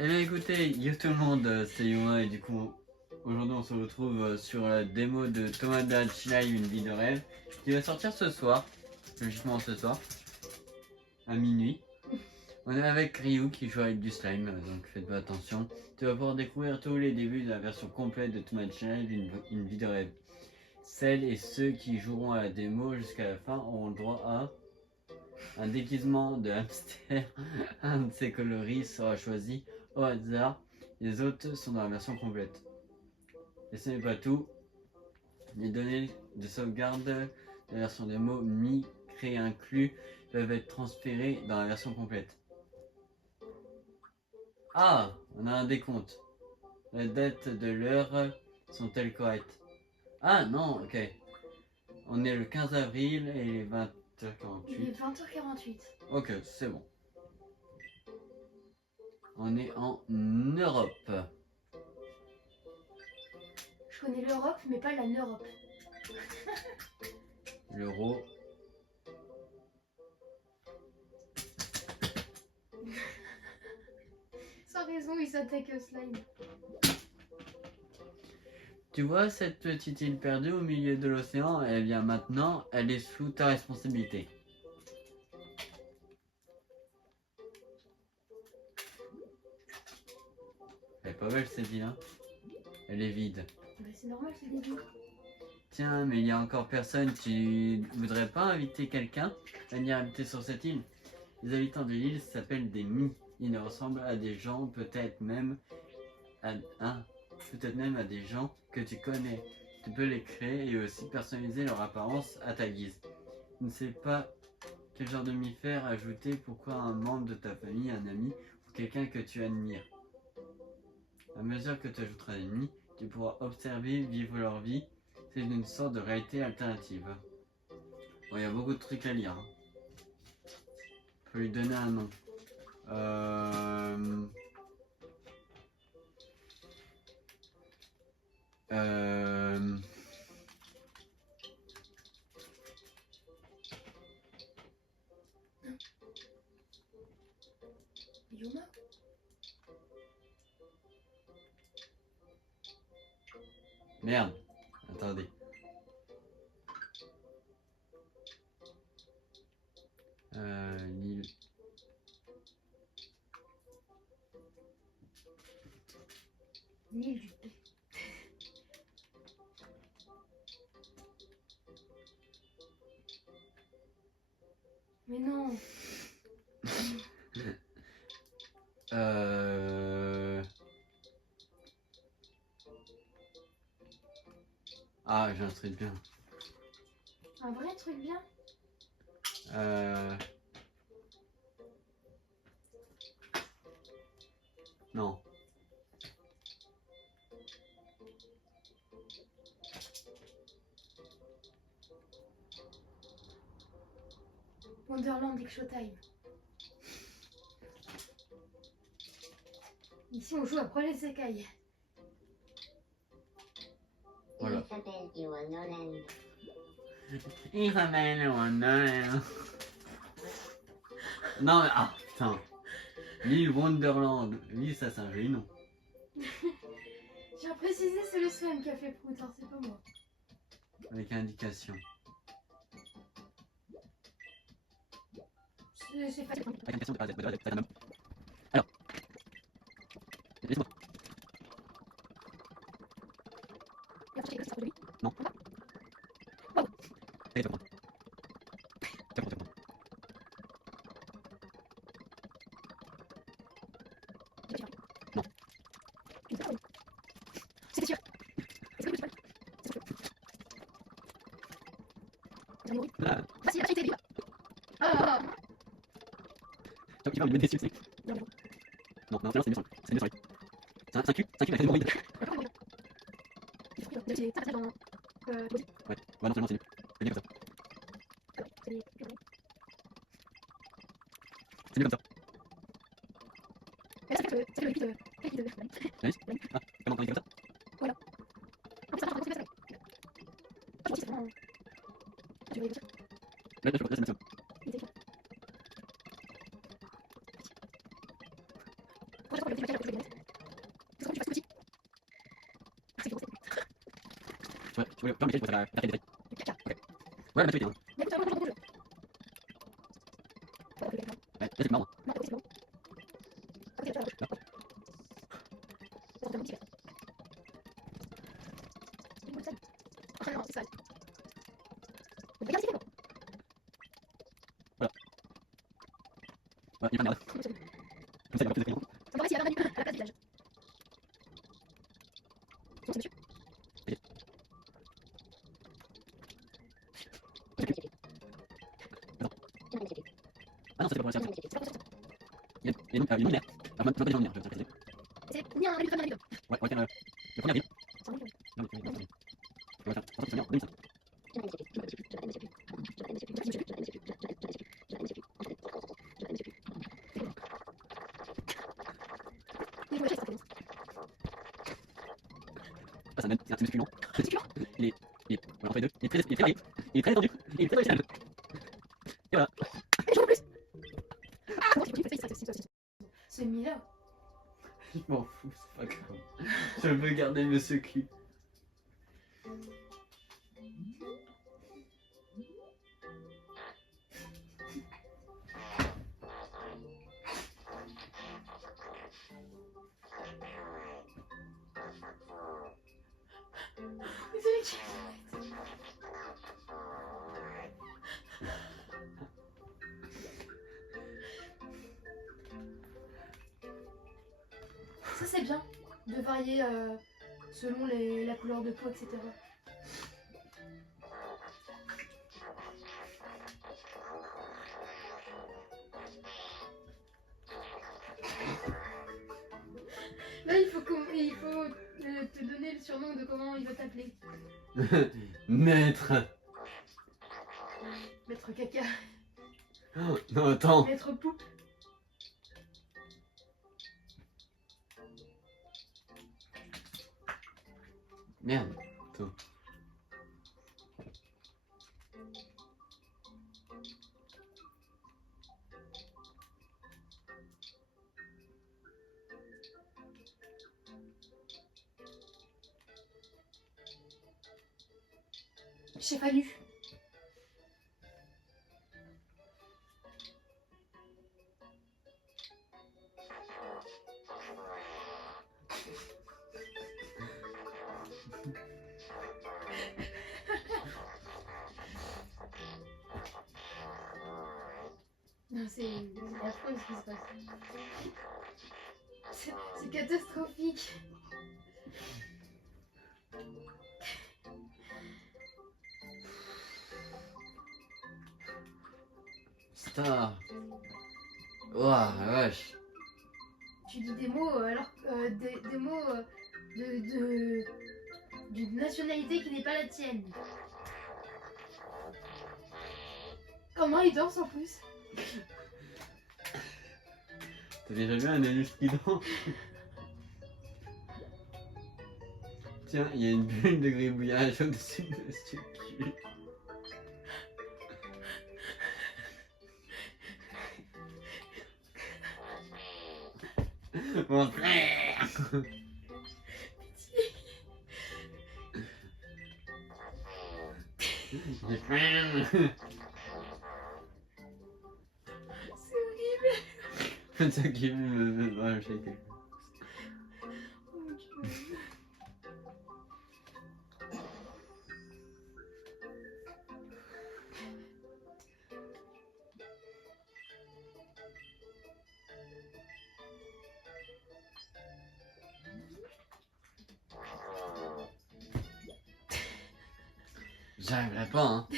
Eh bien écoutez, yo tout le monde, c'est Yuma et du coup aujourd'hui on se retrouve sur la démo de Tomodachi Live, une vie de rêve qui va sortir ce soir, logiquement ce soir, à minuit. On est avec Ryu qui joue avec du slime, donc faites attention. Tu vas pouvoir découvrir tous les débuts de la version complète de Tomodachi Live, une vie de rêve. Celles et ceux qui joueront à la démo jusqu'à la fin auront le droit à un déguisement de hamster. Un de ses coloris sera choisi au hasard. Les autres sont dans la version complète. Et ce n'est pas tout. Les données de sauvegarde de la version démo Mi créées inclus peuvent être transférées dans la version complète. Ah, on a un décompte. La date de l'heure sont-elles correctes? Ah non, ok. On est le 15 avril et il est 20h48. Il est 20h48. Ok, c'est bon. On est en Europe. Je connais l'Europe, mais pas la Neurope. L'euro. Sans raison, il s'attaque au slime. Tu vois cette petite île perdue au milieu de l'océan? Eh bien maintenant, elle est sous ta responsabilité. Elle est pas belle cette île, hein? Elle est vide. Bah, c'est normal, c'est des vieux. Tiens, mais il y a encore personne. Tu voudrais pas inviter quelqu'un à venir habiter sur cette île? Les habitants de l'île s'appellent des Mi. Ils ressemblent à des gens, peut-être même à des gens que tu connais. Tu peux les créer et aussi personnaliser leur apparence à ta guise. Je ne sais pas quel genre de Mi faire ajouter, pourquoi un membre de ta famille, un ami ou quelqu'un que tu admires. À mesure que tu ajouteras des Mi, tu pourras observer, vivre leur vie. C'est une sorte de réalité alternative. Bon, il y a beaucoup de trucs à lire. Hein. On peut lui donner un nom. Yuma. Merde. Attendez. L'île. L'île du P. Mais non. Ah, j'ai un truc bien. Un vrai truc bien. Non. Wonderland X Showtime. Ici, on joue à Projet Sekai. Voilà. Il s'appelle du Wonderland. Il s'appelle Wonderland. Non mais ah putain. L'île Wonderland. L'île ça c'est un joli nom. J'ai précisé, c'est le slime qui a fait prout, hein, c'est pas moi. Avec indication. C'est facile. Avec indication de même. Alors. Laisse-moi. Non. Allez, tu vas prendre. Tu vas prendre. Non. C'était sûr. Ah. Vas-y, achète tes billes. Ah. Tu vas me déçu, c'est. Non, non, c'est mieux sur lui. C'est mieux sur lui. C'est un cul avec des hémorroïdes. Ouais, non, seulement c'est mieux. C'est mieux comme ça. C'est mieux comme ça. Nice. Ah, comment on dit comme ça? Là, c'est maximum. Ouais, tu voulais pas me dire que la tête des Ouais, la maturité, hein. Ouais, c'est marrant. Ouais, il y a pas de merde. Comme ça, il y a plus de clients. Ah non, ça c'est pas pour la séance. Il y a une luminaire. Alors, moi, je vois pas des gens luminaires, je vais préciser. Ouais, on va faire le 1er avril. Non, mais tu vas dire. On va faire, on va faire en 2005. Ah, c'est un petit musculant. Il est, voilà, entre les deux. Il est très varié. Il est très étendu. Il est très original. Et voilà. C'est Mila. Je m'en fous, c'est pas grave. Je veux garder mes secrets. Vous savez qui Ça c'est bien de varier selon la couleur de peau, etc. Là il faut te donner le surnom de comment il va t'appeler. Maître. Maître caca, Oh, non, attends. maître poupe. Merde. Attends. Chef Alu. Non, c'est affreux ce qui se passe. C'est catastrophique. Star. Ouah, la vache. Tu dis des mots alors des mots d'une nationalité qui n'est pas la tienne. Comment il danse en plus? T'as déjà vu un anus qui danse? Tiens, il y a une bulle de gribouillage au-dessus de ce cul. Mon frère. Mon frère. C'est horrible. C'est ça qui me ouais, j'ai été. Oh mon Dieu. J'arriverai pas, hein.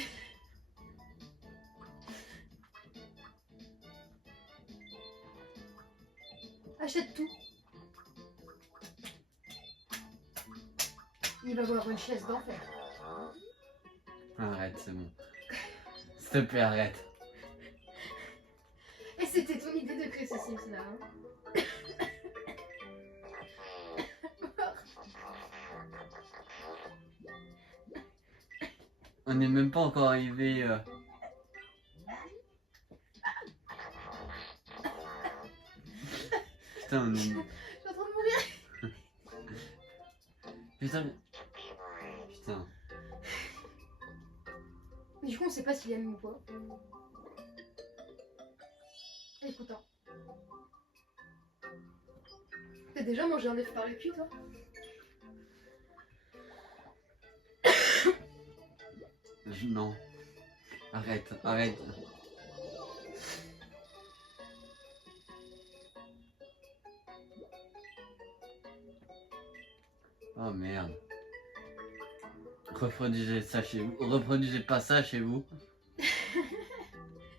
Achète tout. Il va avoir une chaise d'enfer. Arrête, c'est bon. S'il te plaît, arrête. Et c'était ton idée de créer ce Sims là. Hein. On n'est même pas encore arrivé. Putain, on est. Putain, mais... Putain. Mais du coup, on sait pas s'il aime ou pas. Il est content. T'as déjà mangé un œuf par le cul, toi? Non. Arrête, arrête. Oh merde. Reproduisez ça chez vous. Reproduisez pas ça chez vous.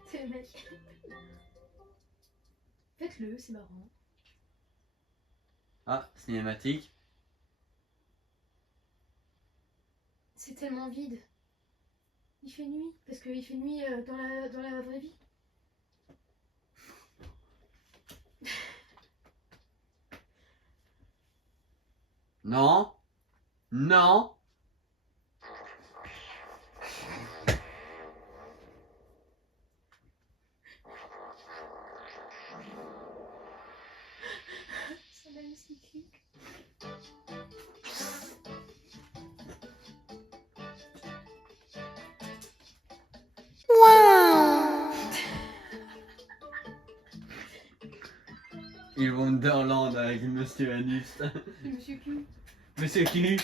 C'est le mec. Faites-le, c'est marrant. Ah, cinématique. C'est tellement vide. Il fait nuit, parce qu'il fait nuit dans la vraie vie. Non. Non. Ça m'a mis ce clic. Ils Wonderland avec Monsieur Anus. Monsieur Q. Monsieur Q.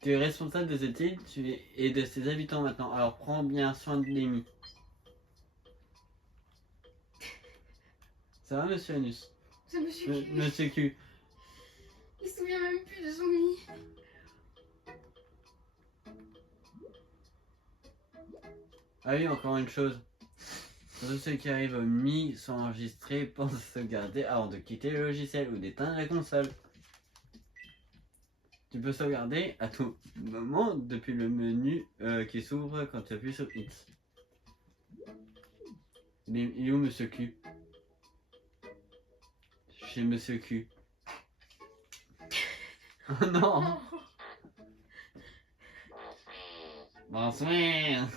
Tu es responsable de cette île et de ses habitants maintenant. Alors prends bien soin de Lémi. Ça va, Monsieur Anus? C'est Monsieur Q. Monsieur Q. Il se souvient même plus de son nid. Ah oui, encore une chose. Tous ceux qui arrivent au Mi sont enregistrés pour se sauvegarder avant de quitter le logiciel ou d'éteindre la console. Tu peux sauvegarder à tout moment depuis le menu qui s'ouvre quand tu appuies sur X. Il est où Monsieur Q? Chez Monsieur Q. Oh non! Non. Bonsoir!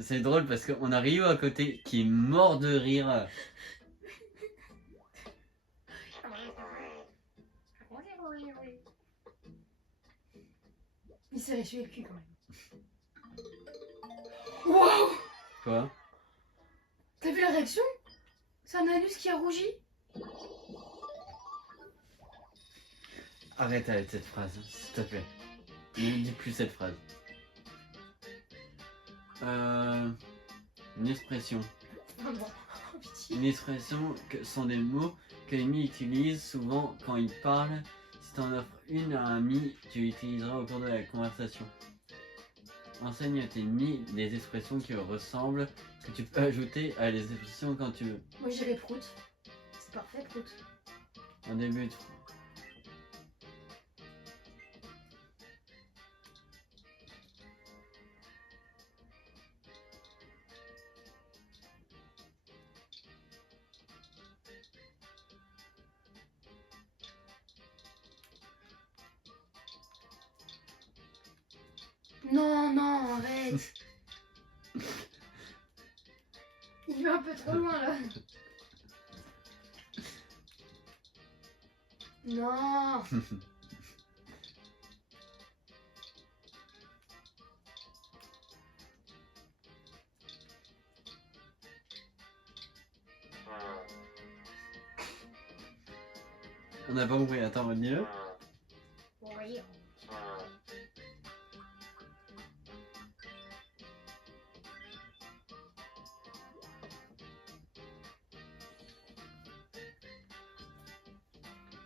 C'est drôle parce qu'on a Rio à côté qui est mort de rire. Il s'est réchauffé le cul quand même. Wow! Quoi? T'as vu la réaction? C'est un anus qui a rougi. Arrête avec cette phrase, s'il te plaît. Ne dis plus cette phrase. Une expression. Oh non, oh, pitié. Une expression sont des mots que Amy utilise souvent quand il parle. Si t'en offres une à un ami, tu l'utiliseras au cours de la conversation. Enseigne à tes amis des expressions qui ressemblent, que tu peux ajouter à les expressions quand tu veux. Moi j'irais prout. C'est parfait, prout. En début de... Non, non, arrête. Il va un peu trop loin là. Non. On n'a pas compris, attends, redis-le. Oui.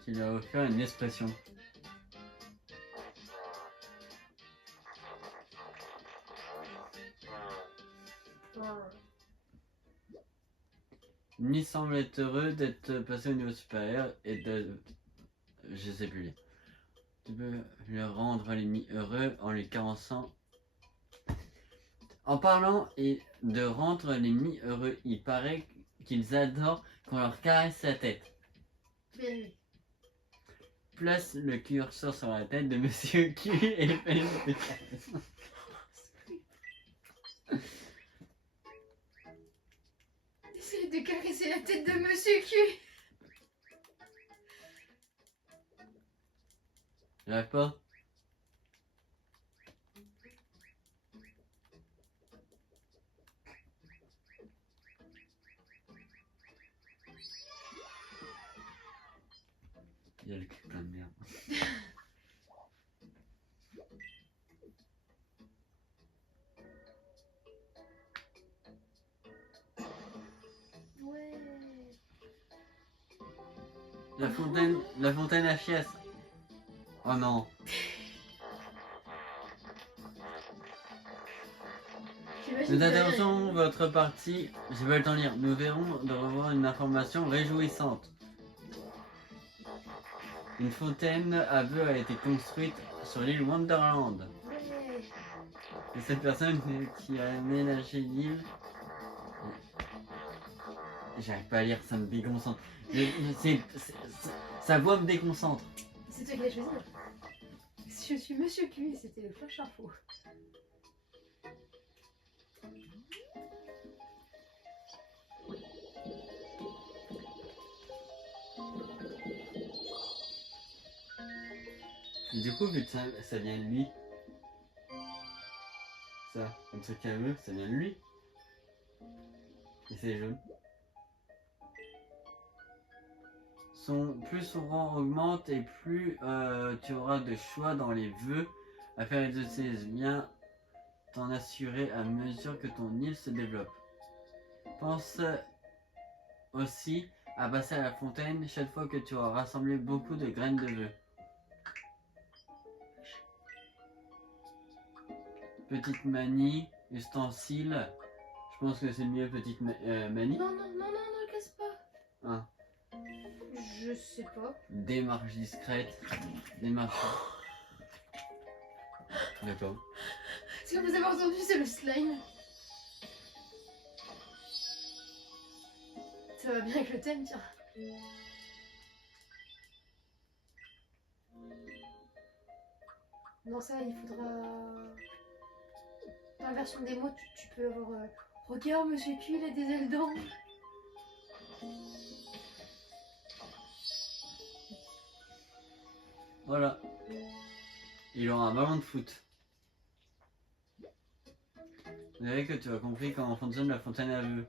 Tu lui as offert une expression. Mi semble être heureux d'être passé au niveau supérieur et de... Je sais plus lire. Tu peux le rendre les mi heureux en les caressant. En parlant et de rendre les mi heureux, il paraît qu'ils adorent qu'on leur caresse la tête. Bien vu. Place le curseur sur la tête de Monsieur Q et fais une caresses. C'est fait de caresser la tête de Monsieur Q. J'arrive pas. Il y a le cul plein de merde. Ouais. La fontaine à chiasse. Oh non. J'imagine Nous que- interrompons votre partie. J'ai pas le temps de lire. Nous verrons de revoir une information réjouissante. Une fontaine à vœux a été construite sur l'île Wonderland. Ouais. Et cette personne qui a aménagé l'île. J'arrive pas à lire, ça me déconcentre. Sa voix me déconcentre. C'est toi qui l'as choisi. Je suis Monsieur Q et c'était le flash info. Et du coup, vu que ça vient de lui. Ça, un truc à eux, ça vient de lui. Et c'est jaune. Plus son rang augmente et plus tu auras de choix dans les vœux à faire exaucer. Bien t'en assurer à mesure que ton île se développe. Pense aussi à passer à la fontaine chaque fois que tu auras rassemblé beaucoup de graines de vœux. Petite manie, ustensile. Je pense que c'est mieux petite manie. Non, non, non, non, ne le casse pas. Hein. Je sais pas. Démarche discrète. Démarche. D'accord. Ce que vous avez entendu, c'est le slime. Ça va bien avec le thème, tiens. Non, ça, il faudra... Dans la version démo, tu peux avoir... Regarde, Monsieur Q, il a des ailes d'ange. Voilà. Il aura un ballon de foot. Vous savez que tu as compris comment fonctionne la fontaine à vœux.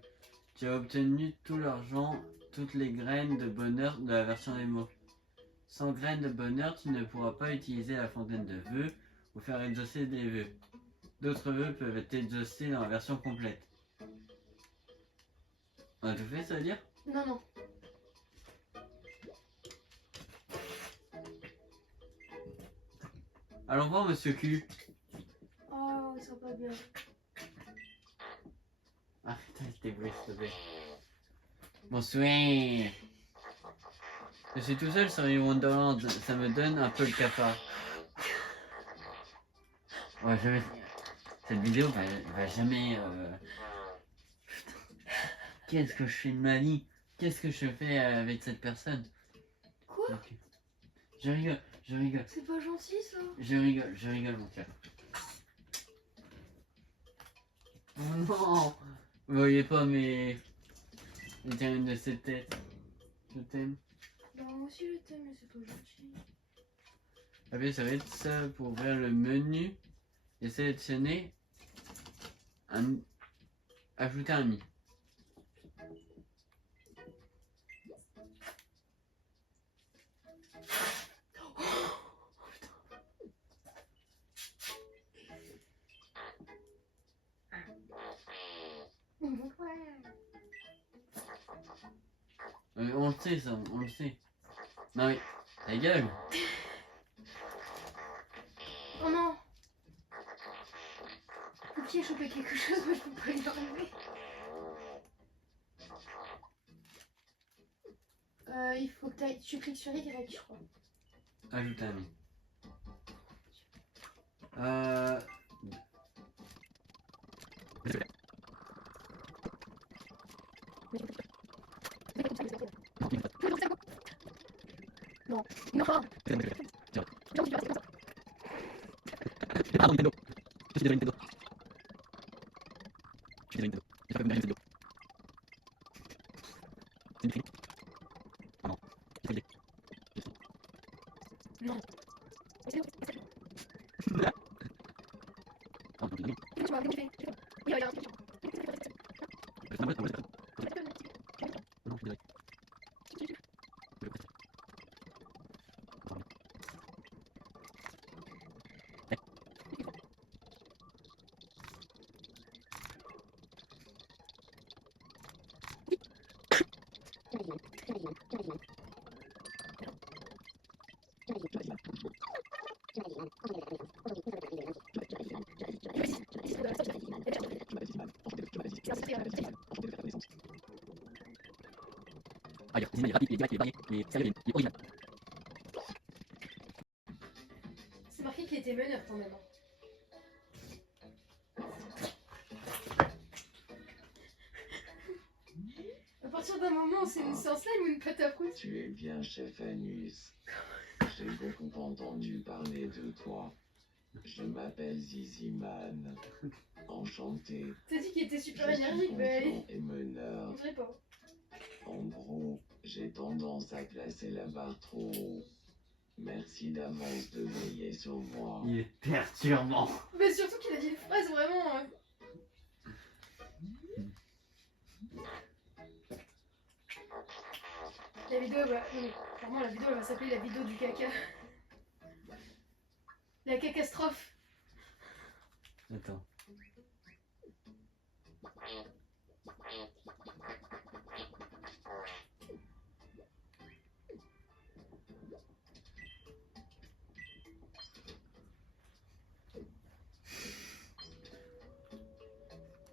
Tu as obtenu tout l'argent, toutes les graines de bonheur de la version démo. Sans graines de bonheur, tu ne pourras pas utiliser la fontaine de vœux ou faire exaucer des vœux. D'autres vœux peuvent être exaucés dans la version complète. On a tout fait, ça veut dire? Non, non. Allons voir Monsieur Q. Oh, ils sont pas bien. Arrête avec tes bruits, s'il te plaît. Bonsoir. Je suis tout seul sur l'île Wonderland, ça me donne un peu le cafard. Ouais, jamais... Cette vidéo va jamais... Putain. Qu'est-ce que je fais de ma vie? Qu'est-ce que je fais avec cette personne? Quoi? Ok. Je rigole, je rigole. C'est pas gentil, ça. Je rigole mon cœur. Oh non! Vous voyez pas mes... les termines de cette tête. Je t'aime. Bah, moi aussi, je t'aime, mais c'est pas gentil. Ah bien, ça va être ça pour ouvrir le menu et sélectionner un... ajouter un ami. On le sait ça, on le sait. Non mais, ta gueule. Oh non. Ok, j'ai chopé quelque chose, mais je peux pas lui enlever. Il faut que tu cliques sur Y, je crois. Ajouter un ami. Non. Non. Ah, Nintendo. Je suis Nintendo. Je suis Nintendo. Je suis Nintendo. Non. Ah, il est rapide, il est direct, il est varié, il est sérieux, il est original. C'est marqué qu'il était meneur quand même. À partir d'un moment, c'est une séance slime ou une pâte à fruits? Tu es bien, chef Anus. J'ai beaucoup entendu parler de toi. Je m'appelle Ziziman. Enchanté. T'as dit qu'il était super Je suis énergique, mais confiant et meneur. on dirait pas. En gros, j'ai tendance à placer la barre trop haut. Merci d'avance de veiller sur moi. Il est perturbant. Mais surtout qu'il a dit une phrase vraiment. La vidéo va. Non, mais clairement, la vidéo elle va s'appeler la vidéo du caca. La cacastrophe. Attends.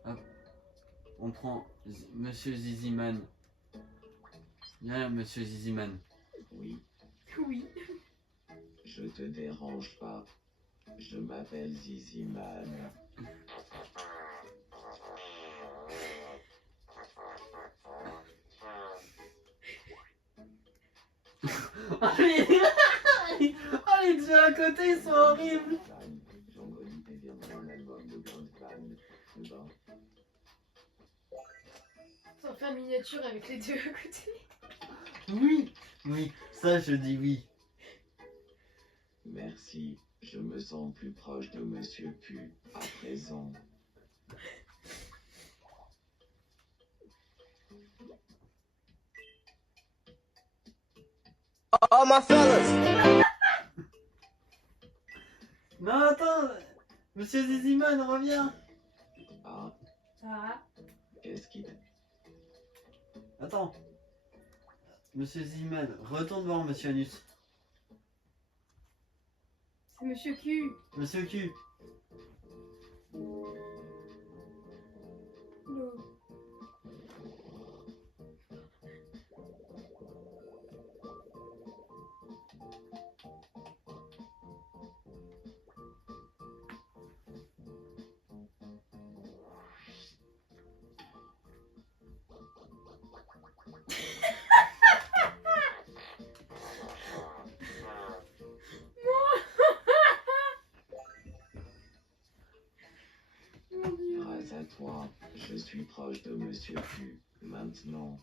Hop. On prend Monsieur Ziziman. Viens, Monsieur Ziziman. Oui, Oui. je te dérange pas. Je m'appelle Ziziman. Oh, les deux à côté, ils sont horribles. J'en connais évidemment l'album de Goldman. Ben, Sans faire miniature avec les deux à côté. Oui, oui, ça je dis oui. merci. Je me sens plus proche de Monsieur Pu à présent. Oh, my fellas! Non, attends, Monsieur Ziziman, reviens. Ah, Ah. qu'est-ce qui... Attends. Monsieur Ziziman, retourne voir Monsieur Anus. C'est Monsieur Q. Monsieur Q. Non. Mon Dieu. Grâce à toi, je suis proche de Monsieur Pu maintenant.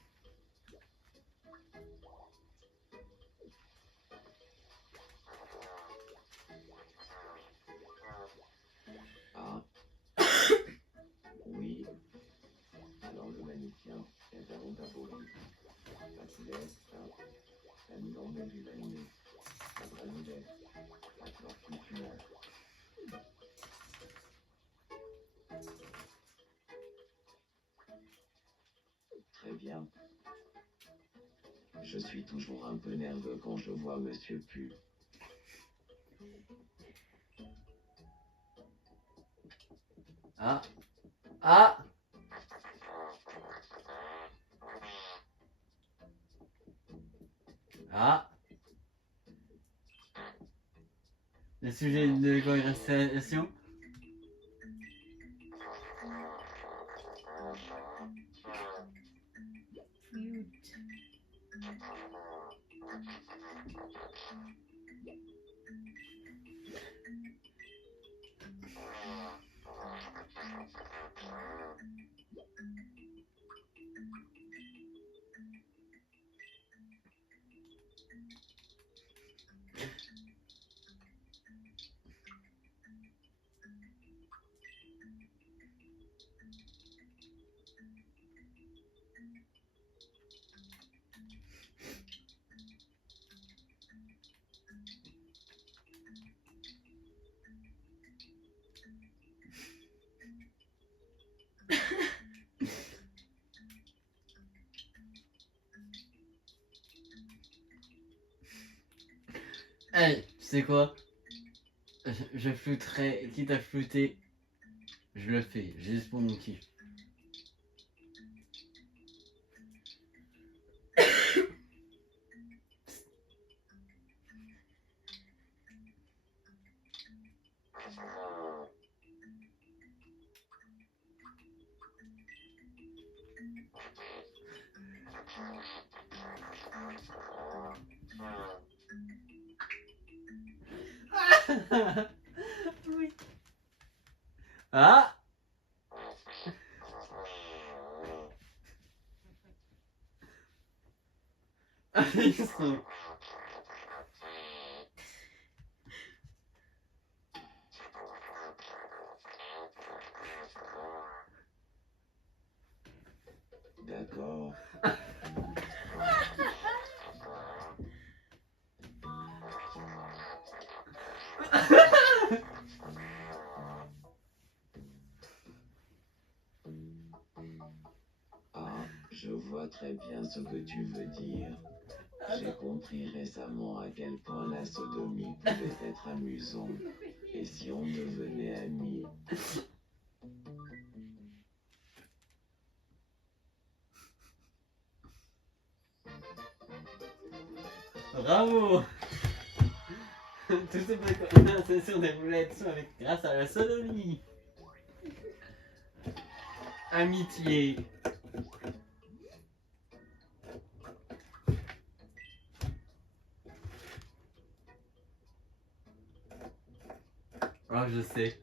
Ah. Oui. Alors le magnicien est un monde aboli. Facile, la mise du validé. La validé. La culturelle. Très bien. Je suis toujours un peu nerveux quand je vois Monsieur Pu. Ah. Ah. Ah. Le sujet de conversation. Cute. Hey, tu sais quoi? Je flouterai, quitte à flouter, je le fais, juste pour mon kiff. Oui. Ah! Ils sont... D'accord. Ah, je vois très bien ce que tu veux dire. J'ai compris récemment à quel point la sodomie pouvait être amusant. Et si on devenait amis? Bravo! Tout ce conversation des boulettes sont avec grâce à la sodomie. Amitié. Ah, je sais.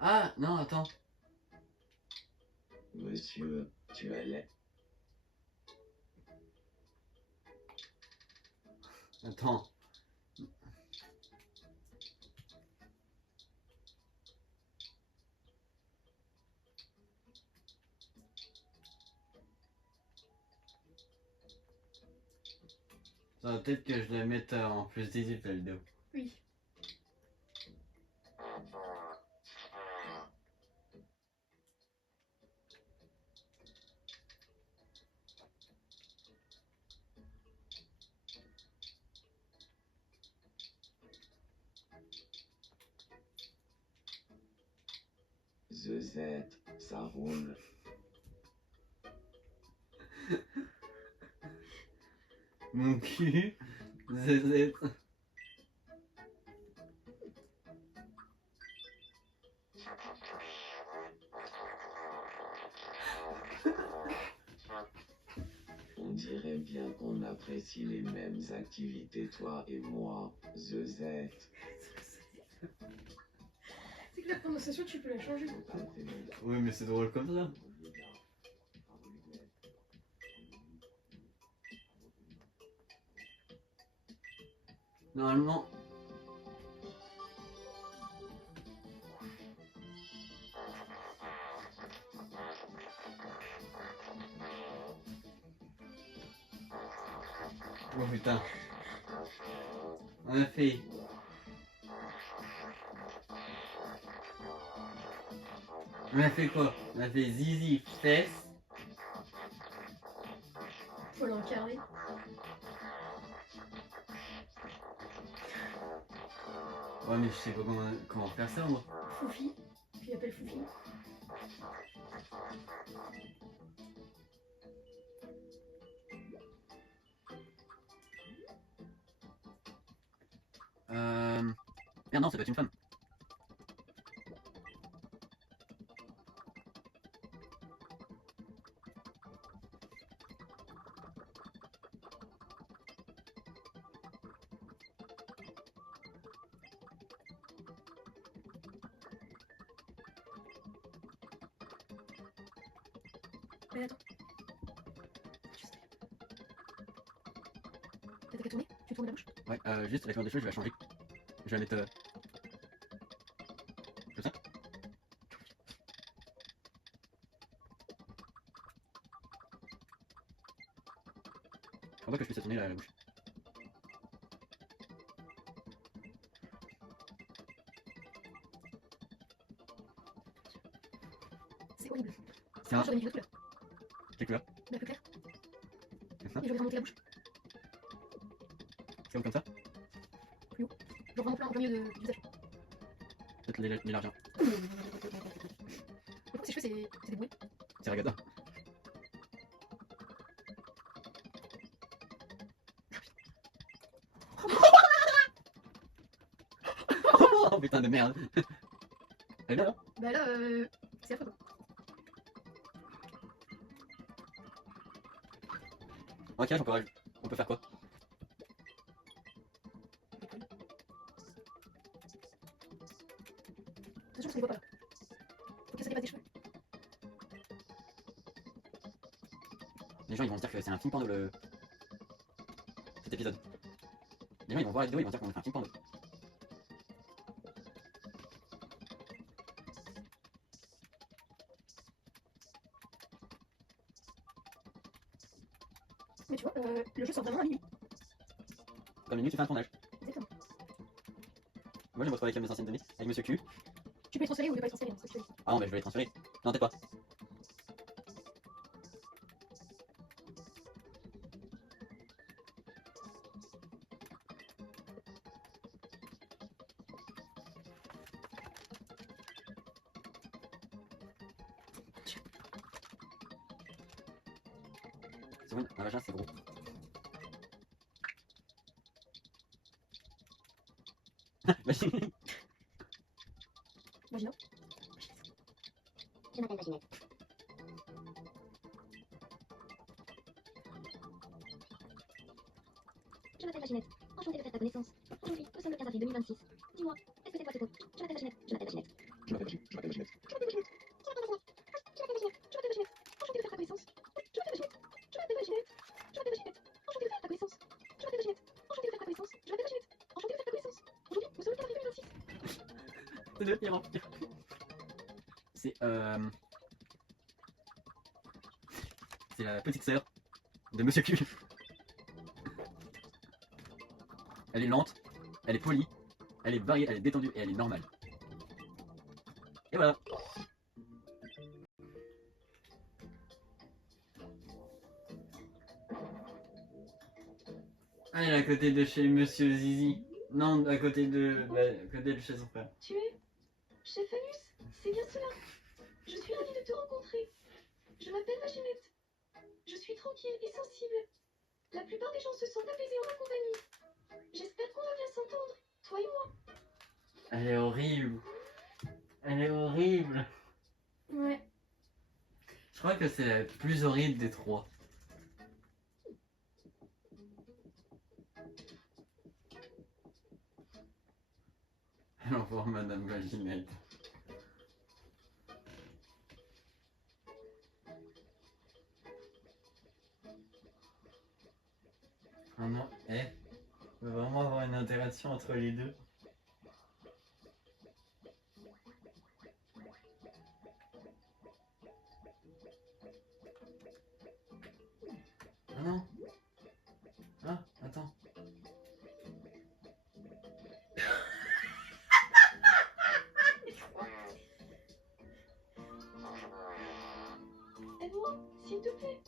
Ah, non, attends. Monsieur, tu allais. Attends. Ça va peut-être que je le mette en plus 18 la vidéo. Oui. The Z, ça roule. Mon cul. ZZ. On dirait bien qu'on apprécie les mêmes activités, toi et moi. The Z. C'est que la prononciation, tu peux la changer. Oui, mais c'est drôle comme ça. Normalement. Oh putain. On a fait. On a fait quoi? On a fait zizi, fesses. Faut l'encarner. Ouais, mais je sais pas comment faire ça, moi. Foufi. Tu l'appelles Foufi. Merde, non, ça peut être une femme. Mais attends. T'as qu'à tourner? Tu tournes la bouche? Ouais, juste la couleur des cheveux, je vais la changer. Je vais la mettre. Comme ça. Je crois pas que je puisse la tourner la bouche. c'est horrible. C'est un. J'aurais mis une autre couleur. Quelle couleur? La plus claire. Comme ça? Et j'aurais remonté la bouche. C'est comme ça? Genre vraiment plein milieu du visage. Peut-être l'élargir. Du coup, ses cheveux, c'est déboué. C'est Ragada. Oh putain de merde. Elle est bien là? Bah là, c'est affreux quoi. Ok, on peut faire quoi? Attention, ça ne voit pas là. Faut que ça dépasse des cheveux. Les gens ils vont se dire que c'est un film porno cet épisode. Les gens ils vont voir la vidéo, ils vont se dire qu'on a fait un film porno. Mais tu vois, le jeu sort vraiment à minuit. Dans une minute tu fais un tournage. Exactement. Moi je me retrouve avec mes anciennes données, avec Monsieur Q. Tu peux les transférer ou ne pas les transférer, hein, c'est ce que tu fais. Ah non mais je vais les transférer. Non peut-être pas. C'est bon, un vagin c'est gros. Vas-y. Vagina. Je m'appelle Vaginette. Je m'appelle Vaginette. Enchantée de faire ta connaissance. Aujourd'hui, nous sommes le 15 avril 2026. Dis-moi, est-ce que c'est toi ce compte? Je m'appelle Vaginette. Je m'appelle Vaginette. Je m'appelle Vaginette. Je m'appelle Vaginette. Je m'appelle Vaginette. Je m'appelle Vaginette. Je m'appelle Vaginette. Je m'appelle Vaginette. Enchantée de faire ta connaissance. Je m'appelle Vaginette. Je m'appelle Vaginette. Je m'appelle Vaginette. Enchantée de faire ta connaissance. Je m'appelle Vaginette. Enchantée de faire ta connaissance. Je m'appelle Vaginette. Enchantée de faire ta connaissance. Aujourd'hui, nous sommes le 15 avril 2026. C'est de pire en pire. C'est la petite sœur de Monsieur Q. Elle est lente, elle est polie, elle est variée, elle est détendue et elle est normale. Et voilà. Ah, elle est à côté de chez Monsieur Zizi. Non, à côté de chez son frère. Tu es Chef Anus? C'est bien cela. Je suis ravie de te rencontrer. Je m'appelle Vaginette. Je suis tranquille et sensible. La plupart des gens se sentent apaisés en ma compagnie. J'espère qu'on va bien s'entendre, toi et moi. Elle est horrible. Elle est horrible. Ouais. Je crois que c'est la plus horrible des trois. Elle envoie Madame Vaginette. Ah non, on va vraiment avoir une interaction entre les deux. Ah non. Ah, attends. Aide-moi, s'il te plaît.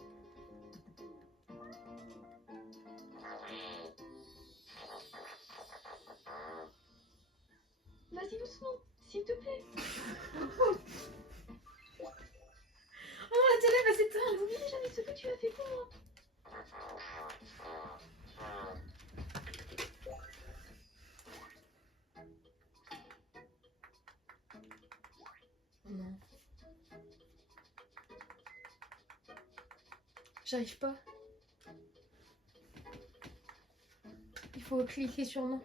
Vas-y doucement, s'il te plaît. Oh, la télé va s'éteindre. N'oublie jamais ce que tu as fait pour moi. Non. J'arrive pas. Il faut cliquer sur non.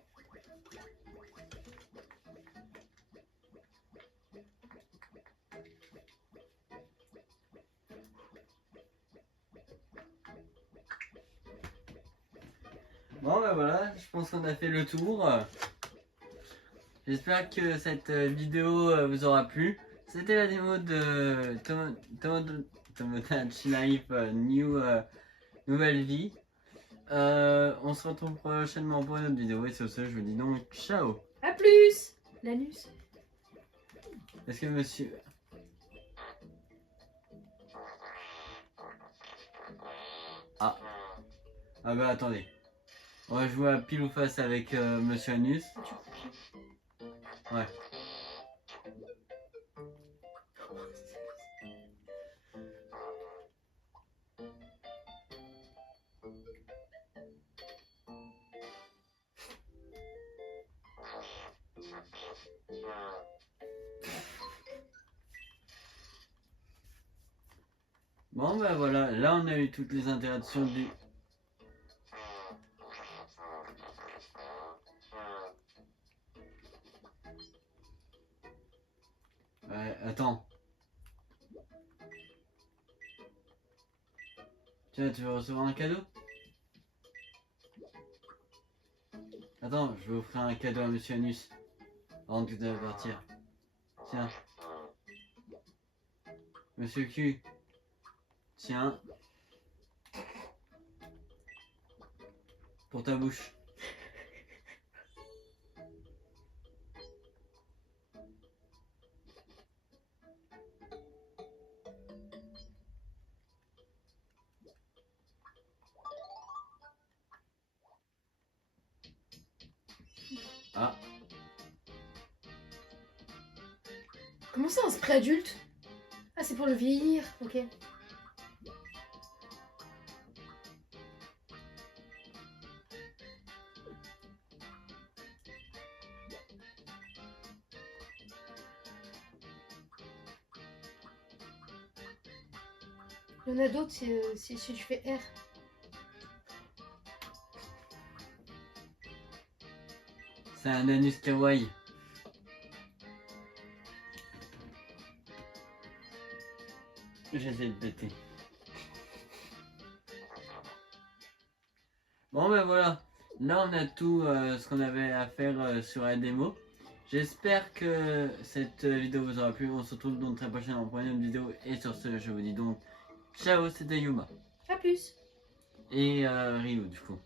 Bon ben voilà, je pense qu'on a fait le tour. J'espère que cette vidéo vous aura plu. C'était la démo de Tomodachi Life Nouvelle Vie. On se retrouve prochainement pour une autre vidéo et sur ce je vous dis donc ciao. A plus. L'anus. Est-ce que monsieur... Ah bah attendez. On va jouer à pile ou face avec Monsieur Anus. Ouais. Bon bah voilà, là on a eu toutes les interactions du... Ouais, attends. Tiens, tu veux recevoir un cadeau? Attends, je vais offrir un cadeau à Monsieur Anus avant que tu devais partir. Tiens. Monsieur Q. Tiens. Pour ta bouche. Ah, Comment ça, un spray adulte? Ah, c'est pour le vieillir, ok. Il y en a d'autres si je fais R. c'est un anus kawaii. J'essaie de péter. Bon ben voilà, là on a tout ce qu'on avait à faire sur la démo. J'espère que cette vidéo vous aura plu. On se retrouve donc très prochainement pour une autre vidéo. Et sur ce, je vous dis donc ciao, c'était Yuma. À plus. Et Ryu du coup.